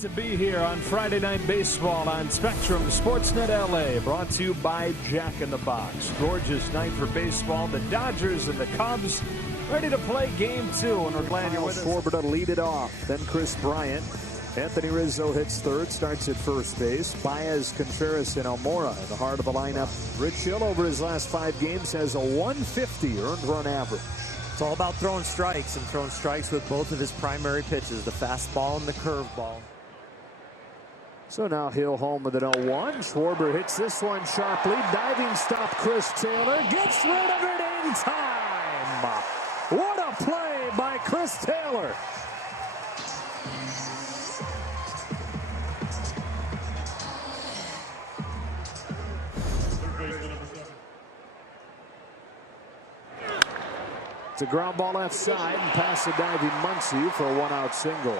To be here on Friday Night Baseball on Spectrum Sportsnet LA, brought to you by Jack in the Box. Gorgeous night for baseball. The Dodgers and the Cubs ready to play game 2, and we're glad you're with us. Schwarber to lead it off. Then Chris Bryant. Anthony Rizzo hits third, starts at first base. Baez, Contreras, and Almora in the heart of the lineup. Rich Hill over his last 5 games has a 150 earned run average. It's all about throwing strikes, and throwing strikes with both of his primary pitches, the fastball and the curveball. So now Hill home with an 0-1. Schwarber hits this one sharply. Diving stop Chris Taylor. Gets rid of it in time. What a play by Chris Taylor. It's a ground ball left side and past the diving Muncy for a 1-out single.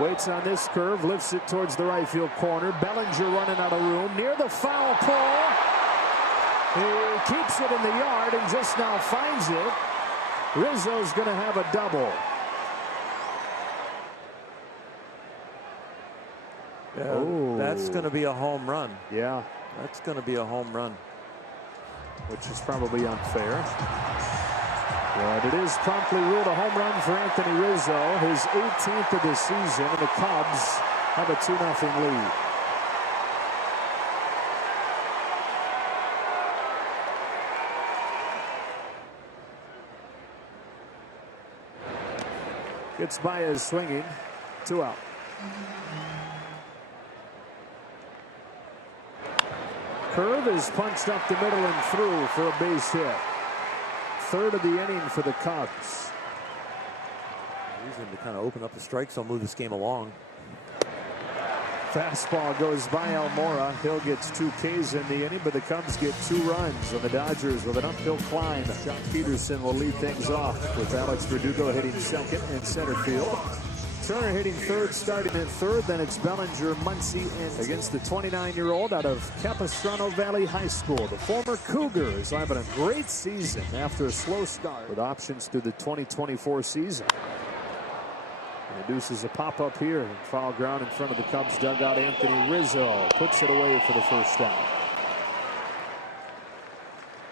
Waits on this curve, lifts it towards the right field corner. Bellinger running out of room near the foul pole. He keeps it in the yard and just now finds it. Rizzo's going to have a double. Yeah, that's going to be a home run. Yeah. That's going to be a home run. Which is probably unfair. But it is promptly ruled a home run for Anthony Rizzo, his 18th of the season, and the Cubs have a 2-0 lead. Gets Baez swinging, 2 out. Curve is punched up the middle and through for a base hit. Third of the inning for the Cubs. Using to kind of open up the strike zone, move this game along. Fastball goes by Almora. Hill gets 2 Ks in the inning, but the Cubs get 2 runs, and the Dodgers with an uphill climb. John Peterson will lead things off with Alex Verdugo hitting second and center field. Turner hitting third, starting at third. Then it's Bellinger, Muncy, and against the 29-year-old out of Capistrano Valley High School. The former Cougar is having a great season after a slow start with options through the 2024 season. Induces a pop-up here in foul ground in front of the Cubs dugout. Anthony Rizzo puts it away for the first out.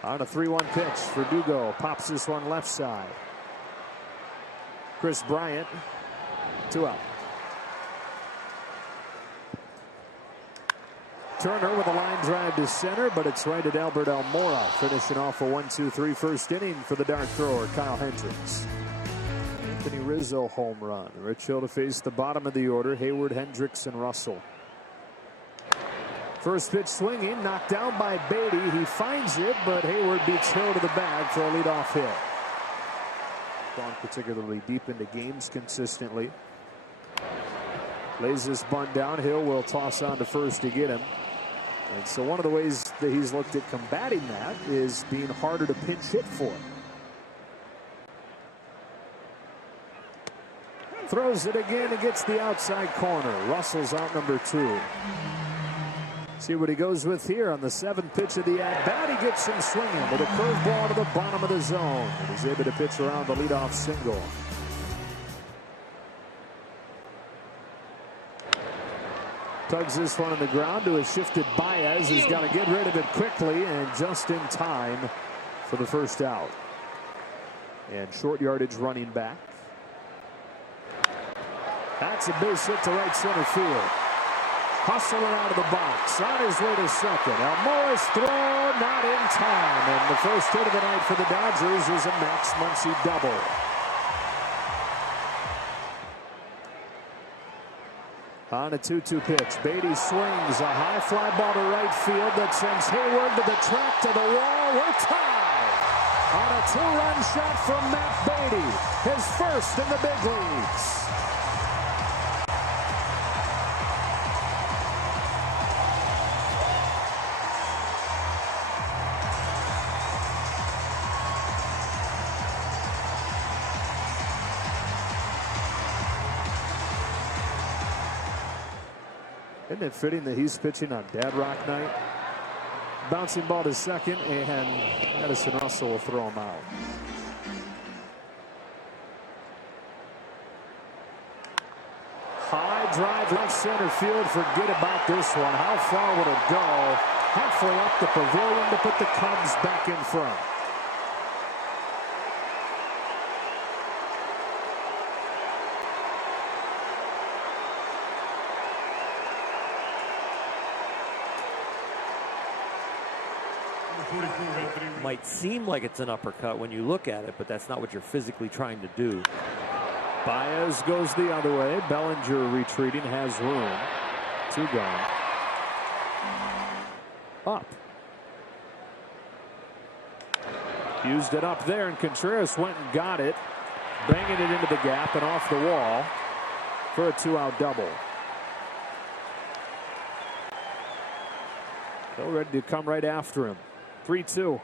On a 3-1 pitch, Verdugo pops this one left side. Chris Bryant, 2 out. Turner with a line drive to center, but it's right at Albert Almora, finishing off a 1-2-3 first inning for the dart thrower Kyle Hendricks. Anthony Rizzo home run. Rich Hill to face the bottom of the order. Hayward, Hendricks, and Russell. First pitch swinging, knocked down by Beatty. He finds it, but Hayward beats Hill to the bag for a leadoff hit. Gone particularly deep into games consistently. Lays this bunt down. Hill will toss on to first to get him. And so one of the ways that he's looked at combating that is being harder to pinch hit for. Throws it again and gets the outside corner. Russell's out number 2. See what he goes with here on the 7th pitch of the at-bat. He gets him swinging with a curveball to the bottom of the zone. And he's able to pitch around the leadoff single. Tugs this one on the ground to a shifted Baez. He's got to get rid of it quickly and just in time for the first out. And short yardage running back. That's a base hit to right center field. Hustling out of the box. On his way to second. Almora's throw not in time. And the first hit of the night for the Dodgers is a Max Muncy double. On a 2-2 pitch. Beatty swings a high fly ball to right field that sends Hayward to the track to the wall. We're tied. On a 2-run shot from Matt Beatty. His first in the big leagues. Isn't it fitting that he's pitching on Dad Rock night? Bouncing ball to second, and Addison Russell will throw him out. drive left center field. Forget about this one. How far would it go? Halfway up the pavilion to put the Cubs back in front. Might seem like it's an uppercut when you look at it, but that's not what you're physically trying to do. Baez goes the other way. Bellinger retreating, has room. 2 gone. Up. Used it up there, and Contreras went and got it, banging it into the gap and off the wall for a 2-out double. Still ready to come right after him. 3-2.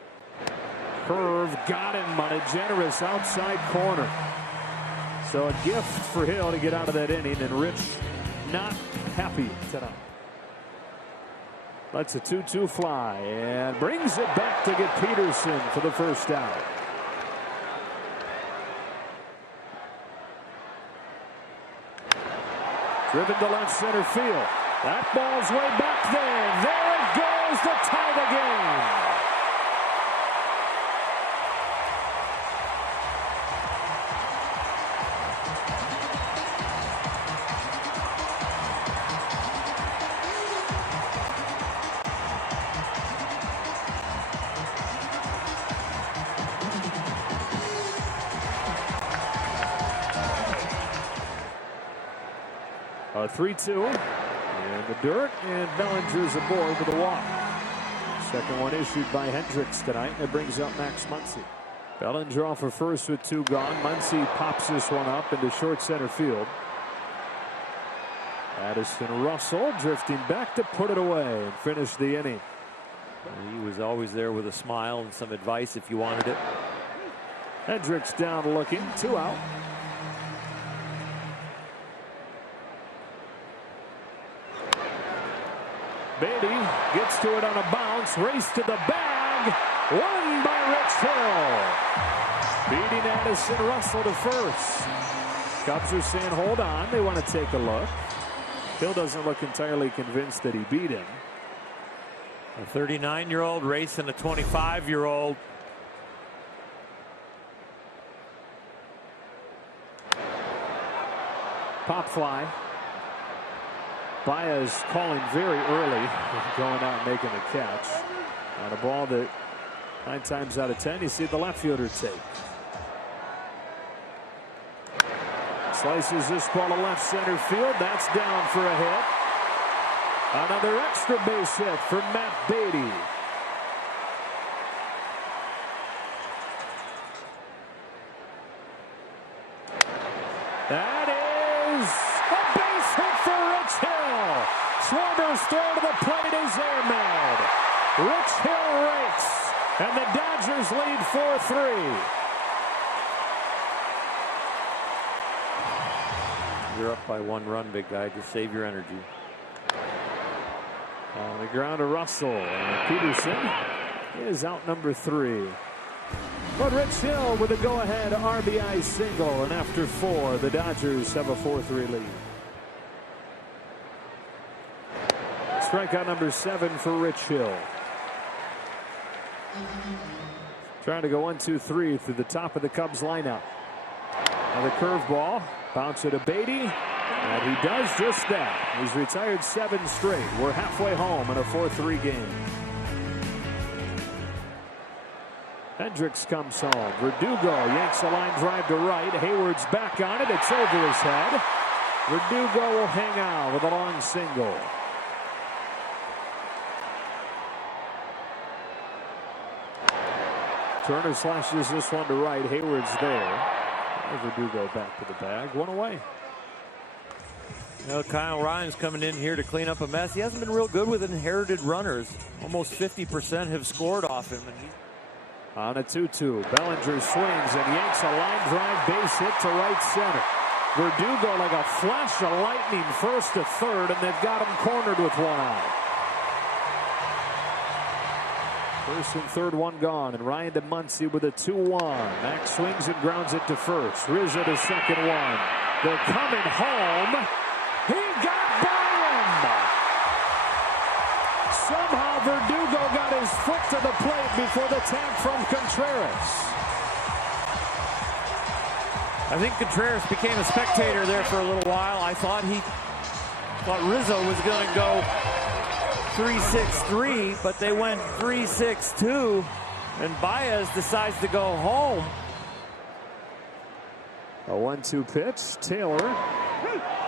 Curve got him on a generous outside corner. So a gift for Hill to get out of that inning, and Rich not happy tonight. Lets a 2-2 fly and brings it back to get Peterson for the first out. Driven to left center field. That ball's way back there. There it goes to tie the game. A 3-2 in the dirt, and Bellinger's aboard with a walk. Second one issued by Hendricks tonight, and it brings up Max Muncy. Bellinger off of first with 2 gone. Muncy pops this one up into short center field. Addison Russell drifting back to put it away and finish the inning. He was always there with a smile and some advice if you wanted it. Hendricks down looking, 2 out. Beatty gets to it on a bounce, race to the bag, won by Rich Hill. Beating Addison Russell to first. Cubs are saying hold on, they want to take a look. Hill doesn't look entirely convinced that he beat him. A 39-year-old racing a 25-year-old. Pop fly. Baez calling very early, going out and making a catch on a ball that 9 times out of 10 you see the left fielder take. Slices this ball to left center field. That's down for a hit. Another extra base hit for Matt Beatty. That is a base hit for Rich Hill. Schwarber's throw to the plate is airmailed. Rich Hill rakes, and the Dodgers lead 4-3. You're up by 1 run, big guy. Just save your energy. On the ground to Russell, and Peterson is out number 3. But Rich Hill with a go-ahead RBI single, and after 4, the Dodgers have a 4-3 lead. Strikeout number 7 for Rich Hill. Trying to go 1-2-3 through the top of the Cubs lineup. Now the curveball, bounce it to Beatty, and he does just that. He's retired 7 straight. We're halfway home in a 4-3 game. Hendricks comes home. Verdugo yanks a line drive to right. Hayward's back on it. It's over his head. Verdugo will hang out with a long single. Turner slashes this one to right. Hayward's there. Verdugo back to the bag. 1 away. You know, Kyle Ryan's coming in here to clean up a mess. He hasn't been real good with inherited runners. Almost 50% have scored off him. And on a 2-2, Bellinger swings and yanks a line drive base hit to right center. Verdugo like a flash of lightning first to third, and they've got him cornered with 1 out. First and third, 1 gone, and Ryan to Muncy with a 2-1. Max swings and grounds it to first. Rizzo to second 1. They're coming home. He Verdugo got his foot to the plate before the tag from Contreras. I think Contreras became a spectator there for a little while. I thought Rizzo was going to go 3-6-3, but they went 3-6-2, and Baez decides to go home. A 1-2 pitch. Taylor.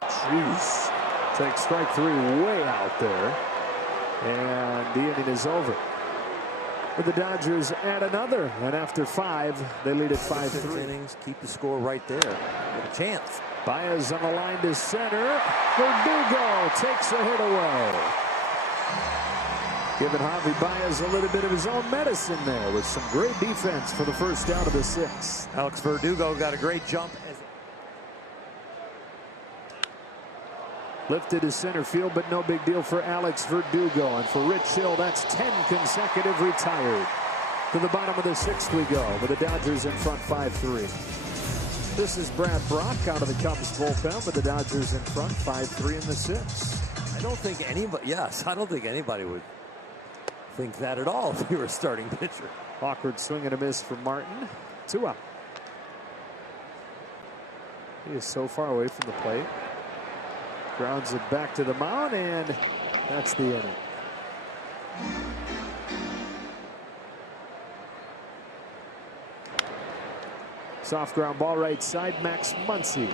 Jeez. Takes strike three way out there. And the inning is over. But the Dodgers add another. And after 5, they lead at 5-3. Innings, keep the score right there. Get a chance. Baez on the line to center. Verdugo takes a hit away. Giving Javi Baez a little bit of his own medicine there with some great defense for the first out of the 6th. Alex Verdugo got a great jump. Lifted to center field, but no big deal for Alex Verdugo. And for Rich Hill, that's 10 consecutive retired. To the bottom of the 6th we go, with the Dodgers in front 5-3. This is Brad Brock out of the Cubs bullpen, with the Dodgers in front 5-3 in the 6th. I don't think anybody would think that at all if you were a starting pitcher. Awkward swing and a miss for Martin. 2 out. He is so far away from the plate. Grounds it back to the mound, and that's the inning. Soft ground ball right side, Max Muncy.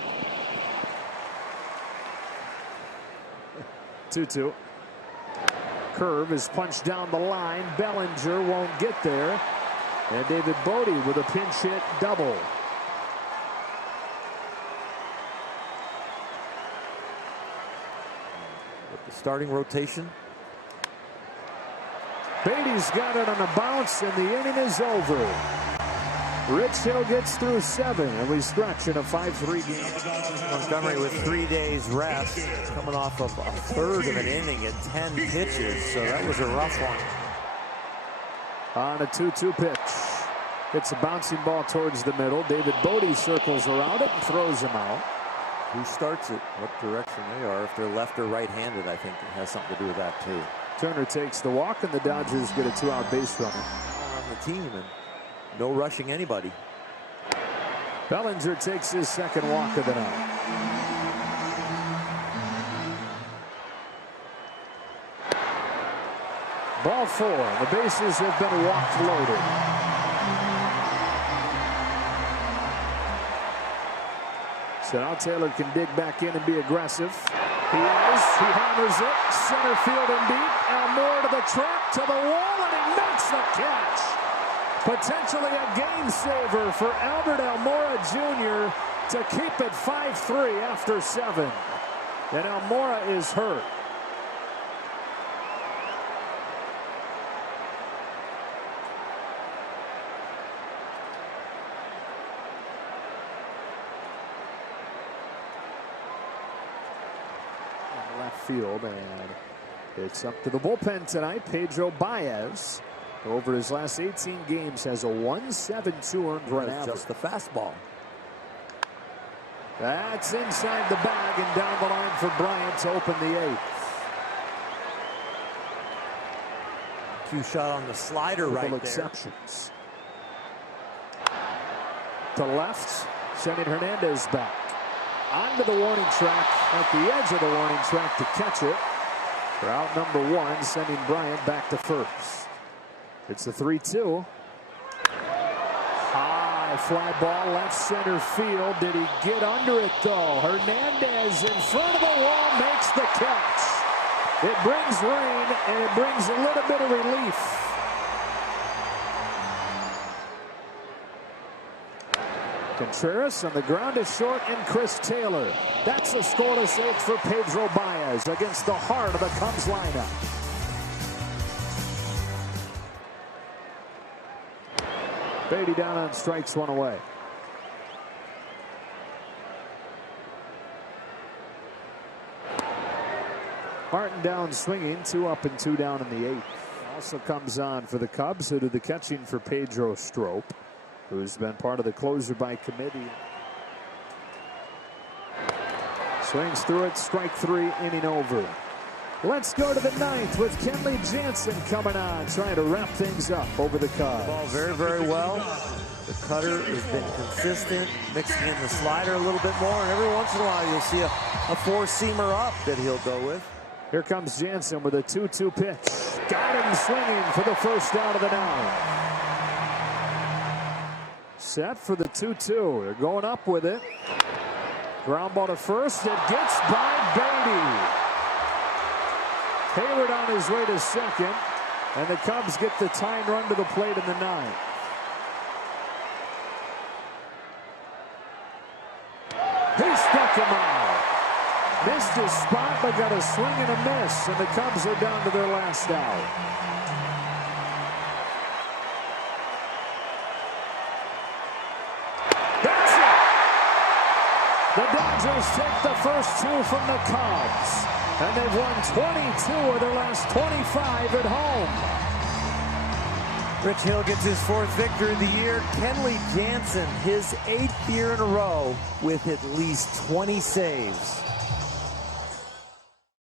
2-2. Curve is punched down the line. Bellinger won't get there. And David Bodie with a pinch hit double. With the starting rotation. Beatty's got it on a bounce, and the inning is over. Rich Hill gets through 7, and we stretch in a 5-3 game. Montgomery with 3 days rest, coming off of a third of an inning at 10 pitches, so that was a rough one. On a 2-2 pitch. It's a bouncing ball towards the middle. David Bodie circles around it and throws him out. Who starts it, what direction they are, if they're left or right-handed, I think it has something to do with that too. Turner takes the walk, and the Dodgers get a 2-out base runner. On the team, and no rushing anybody. Bellinger takes his second walk of the night. Ball 4. The bases have been walked loaded. So now Taylor can dig back in and be aggressive. He is. He hammers it. Center field and deep. Almora to the track, to the wall, and he makes the catch. Potentially a game saver for Albert Almora Jr. to keep it 5-3 after 7. And Almora is hurt. In left field, and it's up to the bullpen tonight. Pedro Baez, over his last 18 games, has a 1.72 earned run average. Just the fastball. That's inside the bag and down the line for Bryant to open the 8th. Cue shot on the slider right there. Exceptions. To left, sending Hernandez back. Onto the warning track, at the edge of the warning track to catch it. For out number 1, sending Bryant back to first. It's a 3-2. High fly ball left center field. Did he get under it though? Hernandez in front of the wall makes the catch. It brings rain and it brings a little bit of relief. Contreras on the ground is short, and Chris Taylor. That's a scoreless 8th for Pedro Baez against the heart of the Cubs lineup. Beatty down on strikes, 1 away. Martin down swinging, 2 up and 2 down in the 8th. Also comes on for the Cubs, who do the catching for Pedro Strop, who's been part of the closer by committee. Swings through it, strike 3, inning over. Let's go to the ninth with Kenley Jansen coming on, trying to wrap things up over the Cubs. Ball very, very well. The cutter has been consistent, mixing in the slider a little bit more, and every once in a while you'll see a four-seamer up that he'll go with. Here comes Jansen with a 2-2 pitch. Got him swinging for the first out of the 9th. Set for the 2-2. They're going up with it. Ground ball to first. It gets by Beatty. Hayward on his way to second, and the Cubs get the tying run to the plate in the 9th. He struck him out. Missed his spot, but got a swing and a miss, and the Cubs are down to their last out. That's it! The Dodgers take the first 2 from the Cubs, and they've won 22 of their last 25 at home. Rich Hill gets his 4th victory of the year. Kenley Jansen, his 8th year in a row with at least 20 saves.